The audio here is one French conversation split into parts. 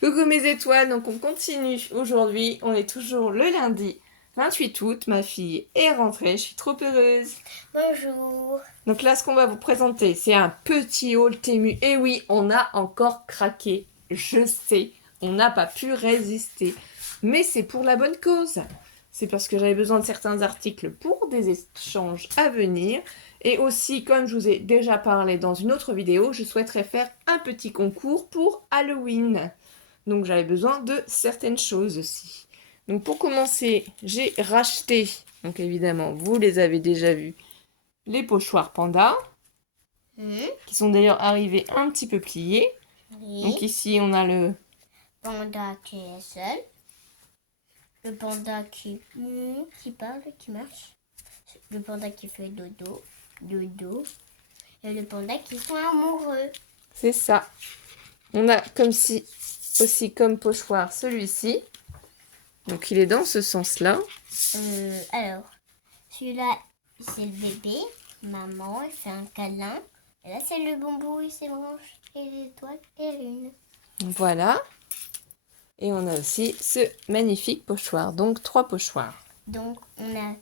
Coucou mes étoiles, donc on continue aujourd'hui, on est toujours le lundi 28 août, ma fille est rentrée, je suis trop heureuse. Bonjour. Donc là ce qu'on va vous présenter, c'est un petit haul Temu, et oui, on a encore craqué, je sais, on n'a pas pu résister, mais c'est pour la bonne cause. C'est parce que j'avais besoin de certains articles pour des échanges à venir, et aussi comme je vous ai déjà parlé dans une autre vidéo, je souhaiterais faire un petit concours pour Halloween. Donc j'avais besoin de certaines choses aussi. Donc pour commencer, j'ai racheté, donc évidemment vous les avez déjà vus, les pochoirs panda, qui sont d'ailleurs arrivés un petit peu pliés. Oui. Donc ici on a le Panda qui est seul. Le panda qui parle, qui marche. Le panda qui fait dodo. Et le panda qui sont amoureux. c'est ça. On a comme si aussi comme pochoir celui-ci. Donc il est dans ce sens-là. Alors, celui-là, c'est le bébé. Maman, elle fait un câlin. Et là, c'est le bambou, il s'ébranche. Et l'étoile et lune. Voilà. Et on a aussi ce magnifique pochoir. Donc 3 pochoirs. Donc, on a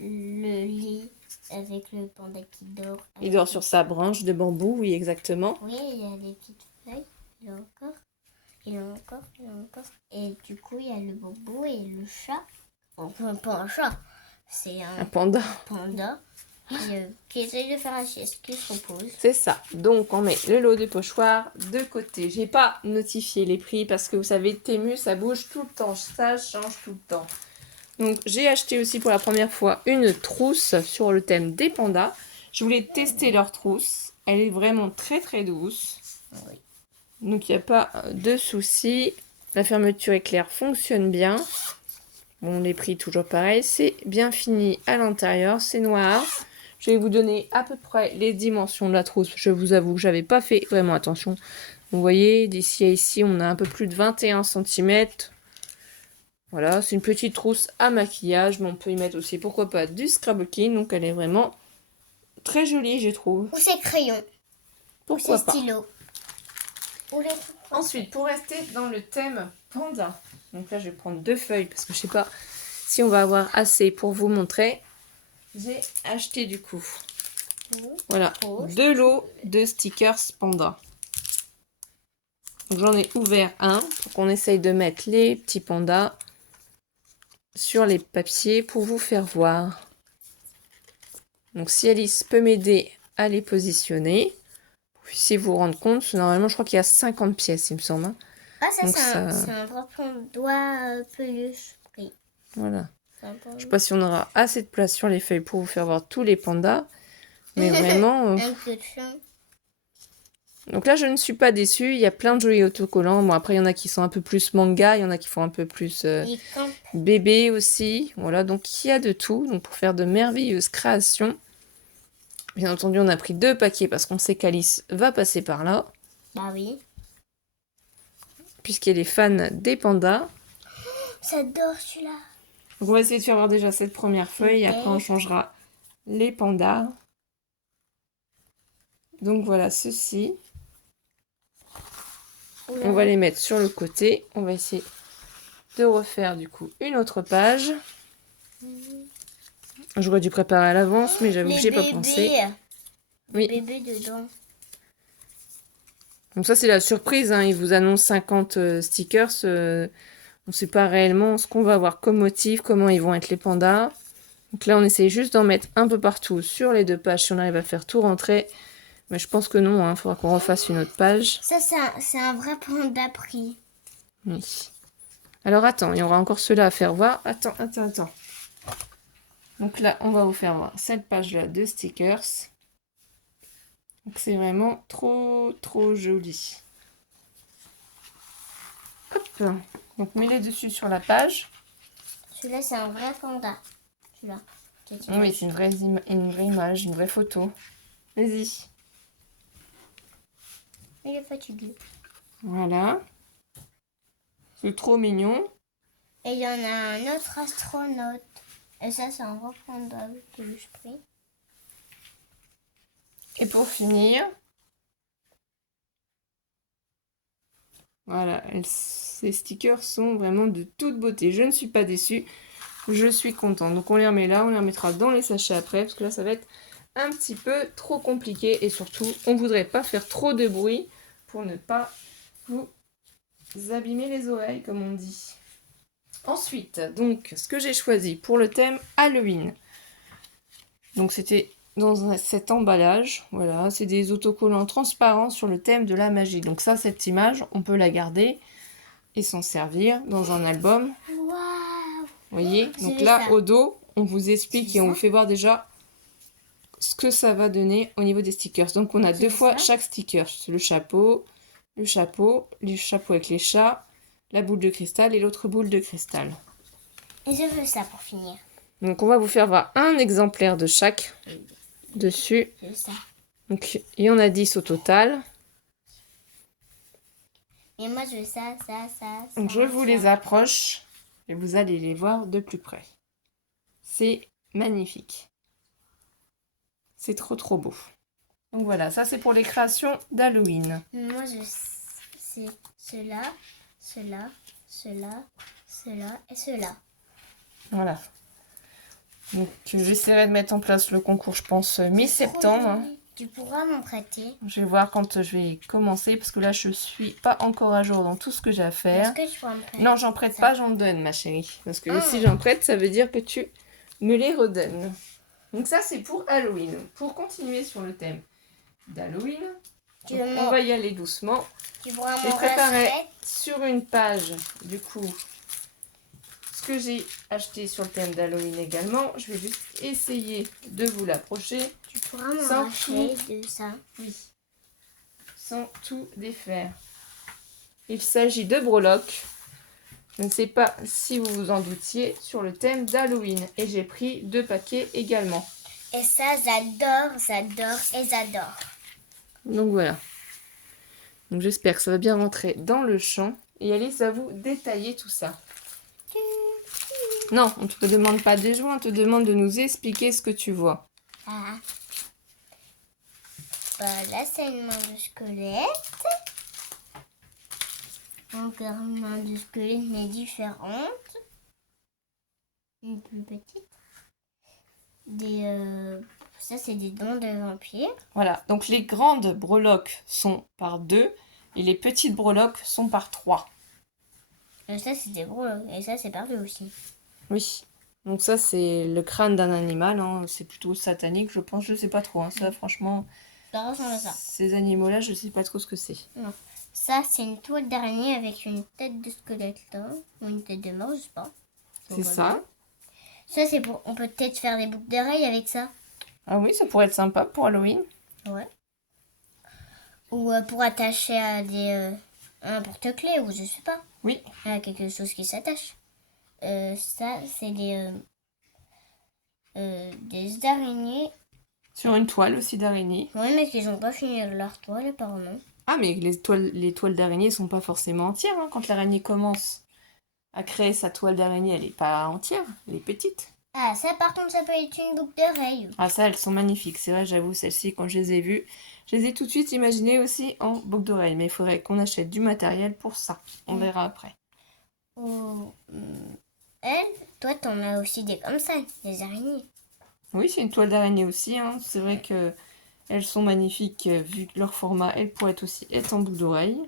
le lit avec le panda qui dort. Il dort sur sa branche de bambou, oui exactement. Oui, il y a des petites feuilles. Il y a encore. Il y en a encore. Il y en a encore. Et du coup, il y a le bobo et le chat. Enfin, pas un chat. C'est Un un panda. panda qui essaye de faire la sieste, qui se repose. C'est ça. Donc on met le lot de pochoirs de côté. J'ai pas notifié les prix parce que vous savez, Temu, ça bouge tout le temps. Ça change tout le temps. Donc j'ai acheté aussi pour la première fois une trousse sur le thème des pandas. Je voulais tester leur trousse. Elle est vraiment très très douce. Oui. Donc il n'y a pas de souci. La fermeture éclair fonctionne bien. Bon, les prix toujours pareil. C'est bien fini à l'intérieur. C'est noir. Je vais vous donner à peu près les dimensions de la trousse. Je vous avoue que j'avais pas fait vraiment attention. Vous voyez, d'ici à ici, on a un peu plus de 21 cm. Voilà, c'est une petite trousse à maquillage, mais on peut y mettre aussi, pourquoi pas, du scrapbooking. Donc elle est vraiment très jolie, je trouve. Ou ses crayons. Ou ses Pourquoi pas. stylos. Ou les... Ensuite, pour rester dans le thème panda, donc là je vais prendre 2 feuilles parce que je sais pas si on va avoir assez pour vous montrer. J'ai acheté du coup, voilà, 2 lots de stickers panda. Donc j'en ai ouvert un pour qu'on essaye de mettre les petits pandas sur les papiers pour vous faire voir. Donc si Alice peut m'aider à les positionner, vous puissiez vous rendre compte, normalement je crois qu'il y a 50 pièces il me semble. Ah, ça, donc c'est un vrai panda peluche. Oui. Voilà. Je ne sais pas si on aura assez de place sur les feuilles pour vous faire voir tous les pandas. Mais vraiment... Un peu de chien. Donc là, je ne suis pas déçue. Il y a plein de jolis autocollants. Bon, après, il y en a qui sont un peu plus manga. Il y en a qui font un peu plus bébé aussi. Voilà, donc il y a de tout. Donc pour faire de merveilleuses créations. Bien entendu, on a pris 2 paquets parce qu'on sait qu'Alice va passer par là. Bah oui. Puisqu'elle est fan des pandas. J'adore celui-là. Donc on va essayer de faire voir déjà cette première feuille. Et après, on changera les pandas. Donc voilà, ceci. On va les mettre sur le côté. On va essayer de refaire du coup une autre page. J'aurais dû préparer à l'avance, mais j'avoue que j'ai pas pensé. Oui. Bébé dedans. Donc ça c'est la surprise, hein. Ils vous annoncent 50 stickers. On ne sait pas réellement ce qu'on va avoir comme motif, comment ils vont être les pandas. Donc là on essaye juste d'en mettre un peu partout sur les 2 pages si on arrive à faire tout rentrer. Mais je pense que non, hein. Faudra qu'on refasse une autre page. Ça c'est un vrai panda pris. Oui. Alors attends, il y aura encore ceux-là à faire voir. Attends. Donc là, on va vous faire voir cette page-là de stickers. Donc c'est vraiment trop joli. Hop. Donc mets-les dessus sur la page. Celui-là, c'est un vrai panda. Celui-là. Oui, c'est une vraie image, une vraie photo. Vas-y. Il est fatigué. Voilà. C'est trop mignon. Et il y en a un autre astronaute. Et ça, c'est un vrai panda que je pris. Et pour finir, Voilà, ces stickers sont vraiment de toute beauté. Je ne suis pas déçue. Je suis contente. Donc on les remet là, on les remettra dans les sachets après, parce que là ça va être un petit peu trop compliqué. Et surtout, on ne voudrait pas faire trop de bruit pour ne pas vous abîmer les oreilles, comme on dit. Ensuite, donc, ce que j'ai choisi pour le thème Halloween. Donc c'était dans cet emballage, voilà, c'est des autocollants transparents sur le thème de la magie. Donc ça, cette image, on peut la garder et s'en servir dans un album. Waouh! Vous voyez? Donc C'est là, ça. au dos, on vous explique C'est et on ça. vous fait voir déjà ce que ça va donner au niveau des stickers. Donc on a C'est deux fois ça. chaque sticker. Le chapeau avec les chats, la boule de cristal et l'autre boule de cristal. Et je veux ça pour finir. Donc on va vous faire voir un exemplaire de chaque dessus. Je veux ça. Donc il y en a 10 au total. Et moi, je veux ça, ça, ça. Donc je vous les approche et vous allez les voir de plus près. C'est magnifique. C'est trop trop beau. Donc voilà, ça c'est pour les créations d'Halloween. Moi, c'est cela, cela, cela, cela et cela. Voilà. Donc j'essaierai de mettre en place le concours, je pense, mi-septembre. Hein. Tu pourras m'en prêter. Je vais voir quand je vais commencer, parce que là je suis pas encore à jour dans tout ce que j'ai à faire. Est-ce que tu pourras me prêter? Non, j'en prête pas, j'en donne, ma chérie. Parce que Ah. si j'en prête, ça veut dire que tu me les redonnes. Donc ça, c'est pour Halloween. Pour continuer sur le thème d'Halloween, on va y aller doucement. Tu pourras J'ai m'en préparé prêter? sur une page, du coup, ce que j'ai acheté sur le thème d'Halloween également. Je vais juste essayer de vous l'approcher. Tu pourras m'en Sans racheter de ça. Oui. Sans tout défaire. Il s'agit de breloques. Je ne sais pas si vous vous en doutiez sur le thème d'Halloween. Et j'ai pris 2 paquets également. Et ça, j'adore, j'adore et j'adore. Donc voilà. Donc j'espère que ça va bien rentrer dans le champ. Et Alice va vous détailler tout ça. Non, on ne te demande pas de jouer, on te demande de nous expliquer ce que tu vois. Ah. Bah, là, c'est une main de squelette. Encore une main de squelette, mais différente. Une plus petite. Ça, c'est des dents de vampire. Voilà, donc les grandes breloques sont par 2 et les petites breloques sont par 3. Et ça, c'est des breloques. Et ça, c'est par 2 aussi. Oui, donc ça c'est le crâne d'un animal, hein. C'est plutôt satanique je pense, je sais pas trop. Hein. Ça franchement, Ça ressemble à ça. ces animaux-là je sais pas trop ce que c'est. Non. Ça, c'est une toile d'araignée avec une tête de squelette là. Ou une tête de mort, je sais pas. C'est ça. Ça, c'est pour... On peut peut-être faire des boucles d'oreilles avec ça. Ah oui, ça pourrait être sympa pour Halloween. Ouais. Ou pour attacher à un porte-clés, ou je sais pas. Oui. À quelque chose qui s'attache. Ça, c'est des araignées. Sur une toile aussi d'araignée. Oui, mais qu'ils n'ont pas fini leur toile, apparemment. Ah mais les toiles d'araignée sont pas forcément entières. Hein. Quand l'araignée commence à créer sa toile d'araignée, elle est pas entière, elle est petite. Ah, ça, par contre, ça peut être une boucle d'oreille. Ah ça, elles sont magnifiques. C'est vrai, j'avoue, celles-ci, quand je les ai vues, je les ai tout de suite imaginées aussi en boucle d'oreille. Mais il faudrait qu'on achète du matériel pour ça. On verra après. Ou... Elle, toi, t'en as aussi des comme ça, des araignées. Oui, c'est une toile d'araignée aussi. Hein. C'est vrai que elles sont magnifiques vu leur format. Elles pourraient aussi être en boucle d'oreille.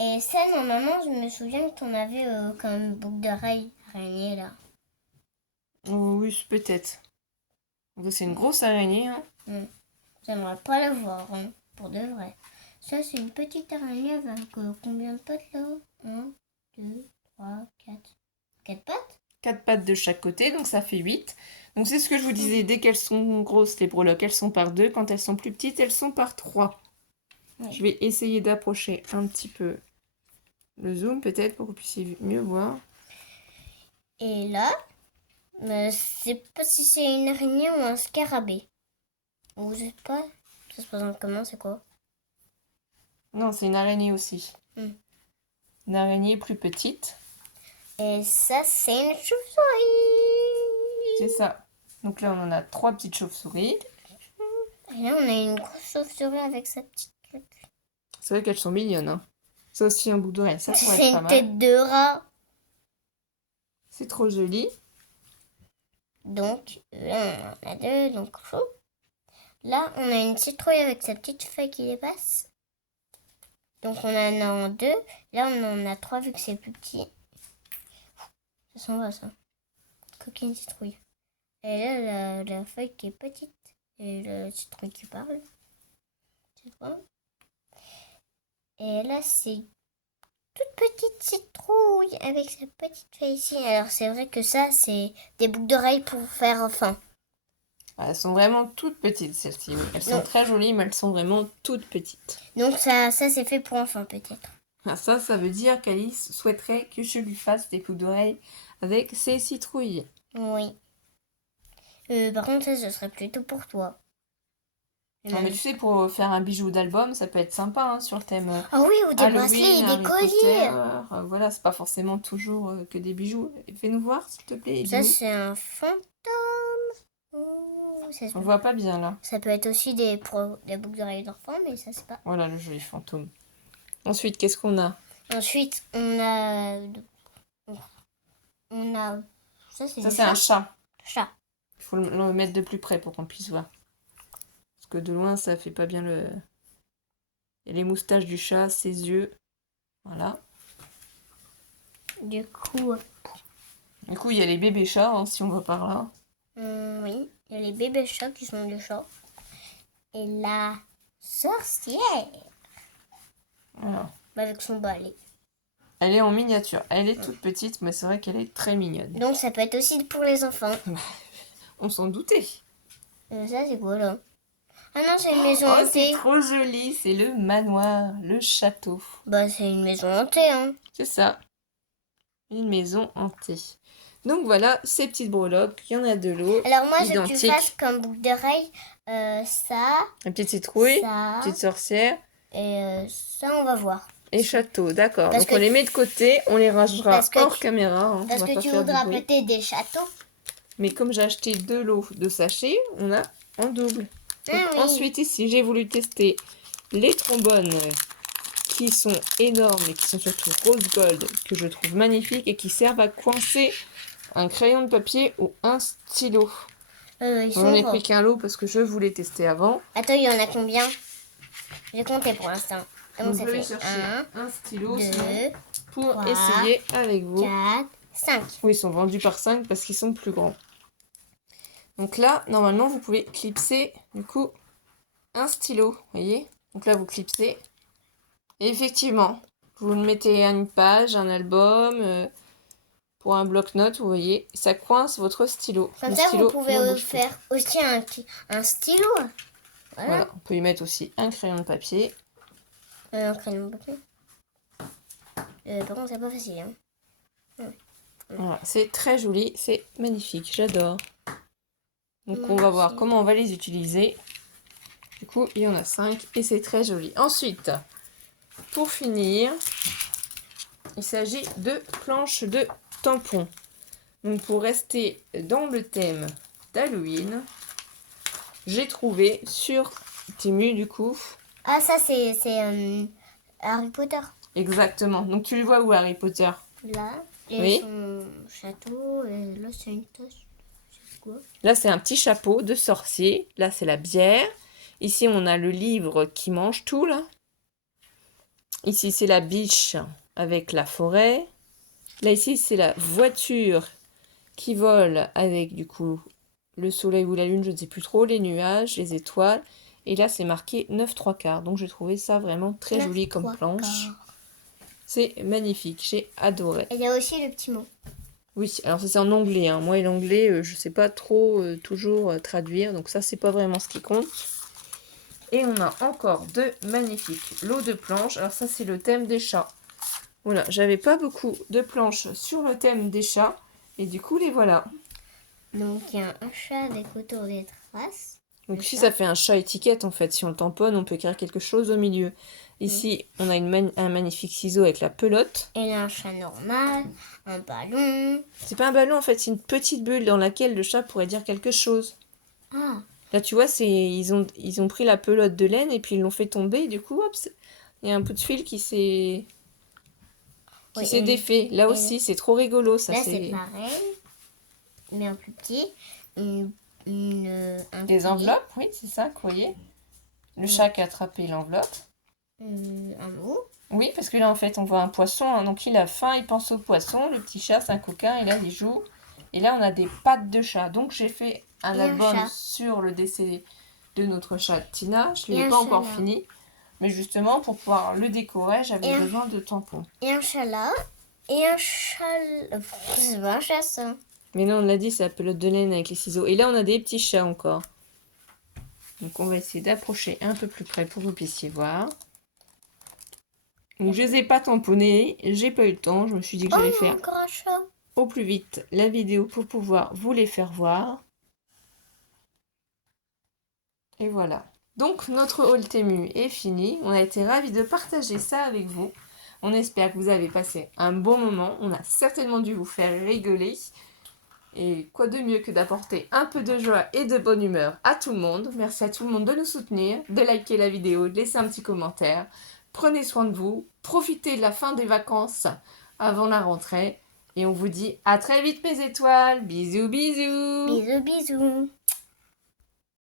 Et ça, normalement, je me souviens que t'en avais comme boucle d'oreille araignée, là. Oh, oui, peut-être. C'est une grosse araignée. Hein. J'aimerais pas la voir, hein, pour de vrai. Ça, c'est une petite araignée avec combien de pattes, là 1, 2, 3, 4. 4 pattes 4 pattes de chaque côté, donc ça fait 8. Donc c'est ce que je vous disais, dès qu'elles sont grosses, les breloques, elles sont par 2. Quand elles sont plus petites, elles sont par 3. Oui. Je vais essayer d'approcher un petit peu le zoom, peut-être, pour que vous puissiez mieux voir. Et là, je sais pas si c'est une araignée ou un scarabée. Ou je sais pas. Ça se présente comment, c'est quoi Non, c'est une araignée aussi. Une araignée plus petite. Et ça, c'est une chauve-souris. C'est ça. Donc là, on en a 3 petites chauves-souris. Et là, on a une grosse chauve-souris avec sa petite truc. C'est vrai qu'elles sont mignonnes. Hein. Ça aussi, un bout d'oreille, ça pourrait C'est être pas une mal. tête de rat. C'est trop joli. Donc, là, on en a deux, donc chaud. Là, on a une citrouille avec sa petite feuille qui dépasse. Donc, on en a en deux. Là, on en a trois vu que c'est plus petit. Ça s'en va, ça. Coquine citrouille. Et là, la feuille qui est petite. Et la citrouille qui parle. Tu vois? Et là, c'est toute petite citrouille avec sa petite feuille ici. Alors, c'est vrai que ça, c'est des boucles d'oreilles pour faire enfant. Elles sont vraiment toutes petites, celles-ci. Oui. Elles sont Non. très jolies, mais elles sont vraiment toutes petites. Donc, ça c'est fait pour enfants, peut-être. Ah, ça veut dire qu'Alice souhaiterait que je lui fasse des boucles d'oreilles avec ses citrouilles. Oui. Par contre, ça, ce serait plutôt pour toi. Non, mais tu sais, pour faire un bijou d'album, ça peut être sympa hein, sur le thème Ah oui, ou des bracelets Halloween, et des Harry colliers. Potter. Voilà, c'est pas forcément toujours que des bijoux. Fais-nous voir, s'il te plaît. Ça, Dis-nous. c'est un fantôme. Ça, On voit pas bien là. ça peut être aussi des boucles d'oreilles d'enfants, mais ça, c'est pas. Voilà le joli fantôme. Ensuite, qu'est-ce qu'on a? Ensuite, on a. Ça, c'est Ça, du c'est un chat. chat. Il faut le mettre de plus près pour qu'on puisse voir. Parce que de loin, ça fait pas bien le... Il y a les moustaches du chat, ses yeux. Voilà. Du coup, Du coup, il y a les bébés chats, hein, si on va par là. oui, il y a les bébés chats qui sont des chats. Et la sorcière, Voilà. avec son balai. Elle est en miniature. Elle est toute petite, mais c'est vrai qu'elle est très mignonne. Donc, ça peut être aussi pour les enfants. On s'en doutait. Ça, c'est quoi, là? Ah non, c'est une maison Oh, c'est hantée. trop joli. C'est le manoir, le château. Bah, c'est une maison hantée, hein. C'est ça. Une maison hantée. Donc voilà, ces petites breloques. Il y en a de l'eau. Alors, moi, je veux que tu Identique. fasses comme boucle d'oreille ça, Une petite citrouille, ça, petite sorcière et ça, on va voir. et château. D'accord. Parce Donc on que- les met de côté. On les rangera parce que hors tu- caméra. Hein. Parce On va que pas tu faire de voudras bruit. peut-être des châteaux. Mais comme j'ai acheté 2 lots de sachets, on a en double. Donc, Ah oui. ensuite, ici, j'ai voulu tester les trombones qui sont énormes et qui sont surtout rose gold, que je trouve magnifiques et qui servent à coincer un crayon de papier ou un stylo. Ils J'en ai sont pris qu'un lot parce que je voulais tester avant. Attends, il y en a combien? J'ai compté pour l'instant. Comment Donc, ça je vais fait? chercher 1, un stylo 2, sinon, pour 3, essayer avec vous. 4, 5. Oui, ils sont vendus par 5 parce qu'ils sont plus grands. Donc là, normalement, vous pouvez clipser, du coup, un stylo, vous voyez? Donc là, vous clipsez. Et effectivement, vous le mettez à une page, un album, pour un bloc-notes, vous voyez, ça coince votre stylo. Comme Le ça, stylo vous pouvez ne bouge plus. faire aussi un stylo. Voilà. Voilà, on peut y mettre aussi un crayon de papier. Un crayon de papier. Par contre, c'est pas facile. Hein. Voilà, c'est très joli, c'est magnifique, j'adore. Donc on va Merci. voir comment on va les utiliser. Du coup, il y en a 5 et c'est très joli. Ensuite, pour finir, il s'agit de planches de tampons. Donc pour rester dans le thème d'Halloween, j'ai trouvé sur Temu du coup. Ah, ça, c'est Harry Potter. Exactement. Donc tu le vois où Harry Potter? Là, et Oui. son château, et là, c'est une tasse. C'est quoi? Là, c'est un petit chapeau de sorcier. Là, c'est la bière. Ici, on a le livre qui mange tout, là. Ici, c'est la biche avec la forêt. Là, ici, c'est la voiture qui vole avec, du coup, le soleil ou la lune, je ne sais plus trop, les nuages, les étoiles. Et là, c'est marqué 9 3 quarts. Donc, j'ai trouvé ça vraiment très joli comme planche. C'est magnifique. J'ai adoré. Et il y a aussi le petit mot. Oui, alors ça c'est en anglais. Hein. Moi et l'anglais, je sais pas trop toujours traduire, donc ça c'est pas vraiment ce qui compte. Et on a encore deux magnifiques lots de planches. Alors ça c'est le thème des chats. Voilà, j'avais pas beaucoup de planches sur le thème des chats, et du coup les voilà. Donc il y a un chat avec autour des traces. Donc ici ça fait un chat étiquette en fait. Si on le tamponne, on peut écrire quelque chose au milieu. Ici, on a un magnifique ciseau avec la pelote. Et là, un chat normal, un ballon. C'est pas un ballon en fait, c'est une petite bulle dans laquelle le chat pourrait dire quelque chose. Ah, Là, tu vois, ils ont pris la pelote de laine et puis ils l'ont fait tomber. Et du coup, hop, il y a un bout de fil qui s'est qui Oui, s'est et- défait. Là aussi, c'est trop rigolo, ça. Là, c'est pareil, mais en plus petit. Un Des collier, enveloppes, oui, c'est ça, courrier. Le chat qui a attrapé l'enveloppe. un mot. Oui, parce que là, en fait, on voit un poisson, hein, donc il a faim, il pense au poisson. Le petit chat, c'est un coquin, et là, il joue. Et là, on a des pattes de chat. Donc, j'ai fait un Et un album chat. sur le décès de notre chat Tina. Je ne Et l'ai un pas encore chat, là. fini. Mais justement, pour pouvoir le décorer, Et j'avais un- besoin de tampons. Et un chat là. Et un chat. C'est pas un chat, ça. Mais non, on l'a dit, c'est la pelote de laine avec les ciseaux. Et là, on a des petits chats encore. Donc, on va essayer d'approcher un peu plus près pour que vous puissiez voir. Donc, je les ai pas tamponnés. J'ai pas eu le temps. Je me suis dit que Oh, j'allais il y a faire encore un chat. au plus vite la vidéo pour pouvoir vous les faire voir. Et voilà. Donc, notre haul Temu est fini. On a été ravis de partager ça avec vous. On espère que vous avez passé un bon moment. On a certainement dû vous faire rigoler. Et quoi de mieux que d'apporter un peu de joie et de bonne humeur à tout le monde. Merci à tout le monde de nous soutenir, de liker la vidéo, de laisser un petit commentaire. Prenez soin de vous, profitez de la fin des vacances avant la rentrée. Et on vous dit à très vite mes étoiles. Bisous bisous. Bisous, bisous.